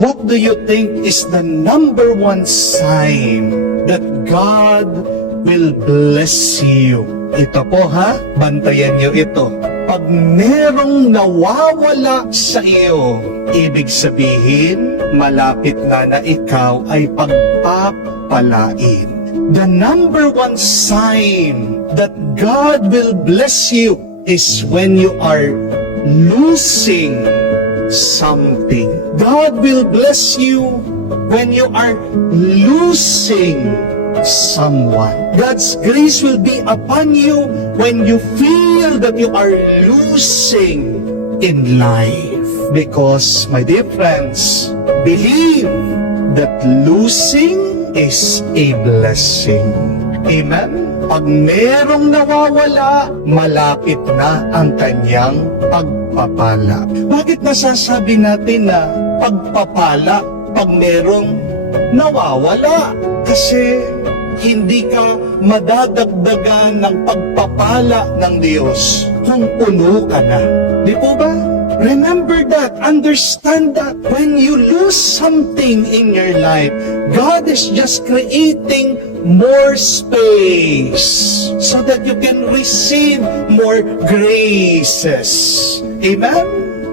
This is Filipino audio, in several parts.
What do you think is the number one sign that God will bless you? Ito po ha, bantayan niyo ito. Pag merong nawawala sa iyo, ibig sabihin, malapit na ikaw ay pagpapalain. The number one sign that God will bless you is when you are losing something. God will bless you when you are losing someone. God's grace will be upon you when you feel that you are losing in life. Because, my dear friends, believe that losing is a blessing. Amen? Pag merong nawawala, malapit na ang kanyang pagpapala. Bakit nasasabi natin na pagpapala pag merong nawawala? Kasi hindi ka madadagdagan ng pagpapala ng Diyos kung puno ka na. Di po ba? Remember that, understand that when you lose something in your life, God is just creating more space so that you can receive more graces. Amen?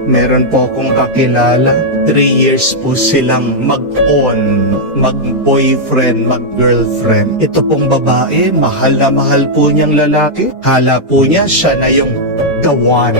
Meron po akong kakilala, 3 years po silang mag-on, mag-boyfriend, mag-girlfriend. Ito pong babae, mahal na mahal po niyang lalaki. Hala po niya, siya na yung the one.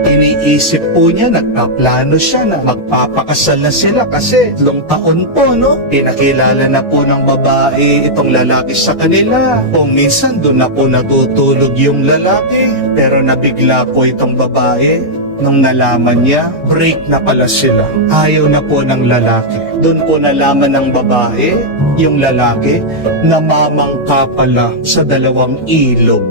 Iniisip po niya, nagpaplano siya na magpapakasal na sila kasi 3 taon po, no? Pinakilala na po ng babae itong lalaki sa kanila. Kung minsan doon na po natutulog yung lalaki, pero nabigla po itong babae. Nung nalaman niya, break na pala sila. Ayaw na po ng lalaki. Doon po nalaman ng babae, yung lalaki, namamangka pala sa 2 ilog.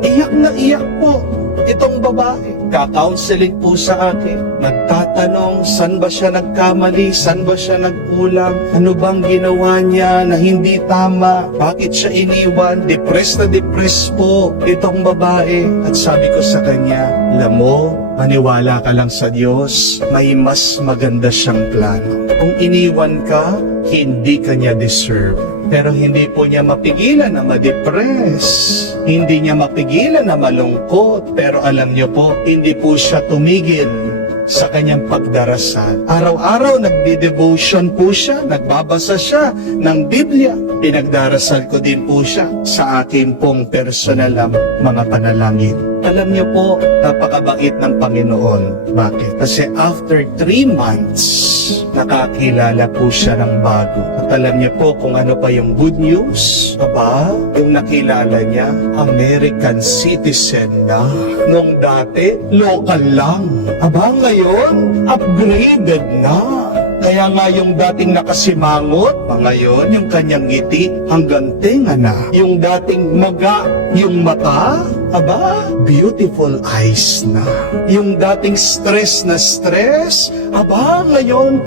Iyak na iyak po itong babae. Ka-counseling po sa akin. Nagtatanong, saan ba siya nagkamali? Saan ba siya nagkulang? Ano bang ginawa niya na hindi tama? Bakit siya iniwan? Depressed na depressed po itong babae. At sabi ko sa kanya, alam mo, maniwala ka lang sa Diyos, may mas maganda siyang plano. Kung iniwan ka, hindi ka niya deserve. Pero hindi po niya mapigilan na ma-depress. Hindi niya mapigilan na malungkot. Pero alam niyo po, hindi po siya tumigil sa kanyang pagdarasal. Araw-araw nagde-devotion po siya, nagbabasa siya ng Biblia. Pinagdarasal ko din po siya sa akin pong personal na mga panalangin. Alam niyo po, napakabait ng Panginoon. Bakit? Kasi after 3 months, nakakilala po siya ng bago. At alam niyo po kung ano pa yung good news? Aba, yung nakilala niya, American citizen na. Nung dati, local lang. Aba, ngayon, upgraded na. Kaya nga yung dating nakasimangot, ngayon yung kanyang ngiti hanggang tenga na. Yung dating maga, yung mata, aba, beautiful eyes na. Yung dating stress na stress, aba, ngayon,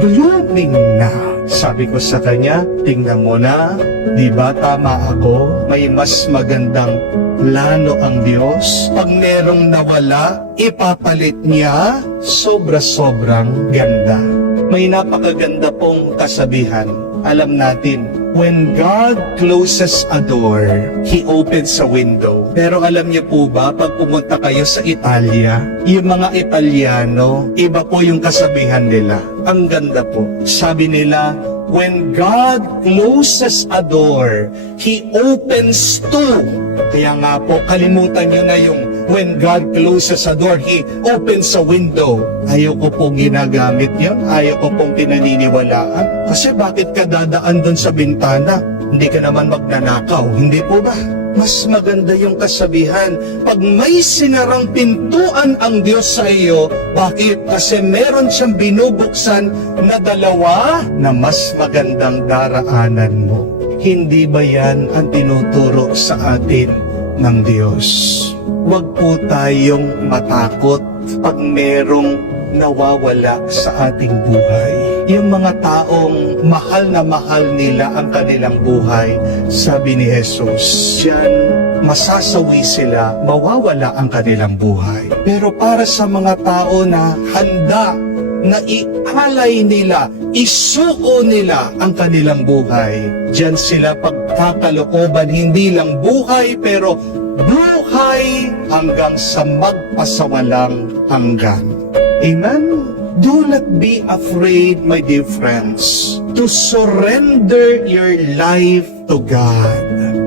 blooming na. Sabi ko sa kanya, tingnan mo na, di ba tama ako? May mas magandang plano ang Diyos. Pag merong nawala, ipapalit niya, sobra-sobrang ganda. May napakaganda pong kasabihan. Alam natin, when God closes a door, He opens a window. Pero alam niyo po ba, pag pumunta kayo sa Italia, yung mga Italiano, iba po yung kasabihan nila. Ang ganda po. Sabi nila, when God closes a door, He opens two. Kaya nga po, kalimutan niyo na yung when God closes a door, He opens a window. Ayaw ko pong ginagamit yun. Ayaw ko pong pinaniniwalaan. Kasi bakit ka dadaan doon sa bintana? Hindi ka naman magnanakaw. Hindi po ba? Mas maganda yung kasabihan. Pag may sinarang pintuan ang Diyos sa iyo, bakit? Kasi meron siyang binubuksan na 2 na mas magandang daraanan mo. Hindi ba yan ang tinuturo sa atin ng Diyos? Huwag po tayong matakot pag merong nawawala sa ating buhay. Yung mga taong mahal na mahal nila ang kanilang buhay, sabi ni Jesus, yan, masasawi sila, mawawala ang kanilang buhay. Pero para sa mga tao na handa na ialay nila, isuo nila ang kanilang buhay. Diyan sila pagkakalooban, hindi lang buhay, pero buhay hanggang sa magpasawalang hanggan. Amen? Do not be afraid, my dear friends, to surrender your life to God.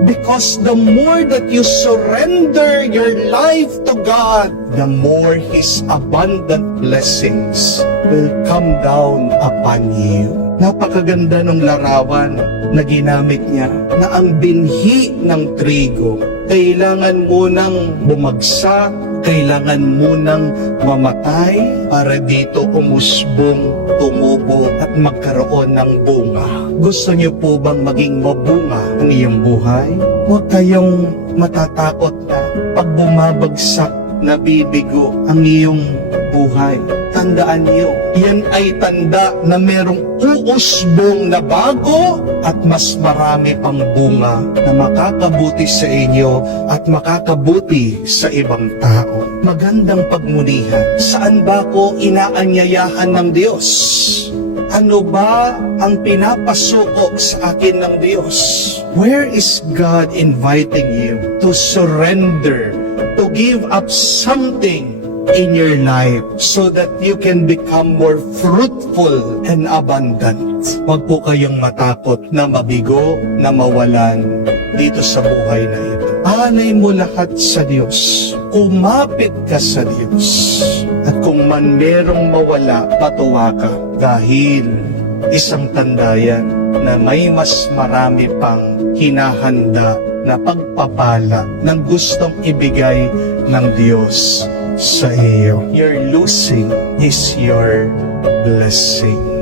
Because the more that you surrender your life to God, the more His abundant blessings will come down upon you. Napakaganda ng larawan na ginamit niya na ang binhi ng trigo, kailangan munang bumagsak, kailangan munang mamatay para dito umusbong, tumubo at magkaroon ng bunga. Gusto niyo po bang maging mabunga ang iyong buhay? Huwag kayong matatakot na pag bumabagsak, nabibigo ang iyong buhay. Tandaan niyo, yan ay tanda na merong uusbong na bago at mas marami pang bunga na makakabuti sa inyo at makakabuti sa ibang tao. Magandang pagmunihan. Saan ba ko inaanyayahan ng Diyos? Ano ba ang pinapasuko sa akin ng Diyos? Where is God inviting you to surrender, to give up something in your life so that you can become more fruitful and abundant? Huwag po kayong matakot na mabigo, na mawalan dito sa buhay na ito. Alay mo lahat sa Diyos. Kumapit ka sa Diyos. At kung man merong mawala, patuwa ka. Dahil isang tanda yan na may mas marami pang hinahanda na pagpapala ng gustong ibigay ng Diyos sa iyo. Your losing is your blessing.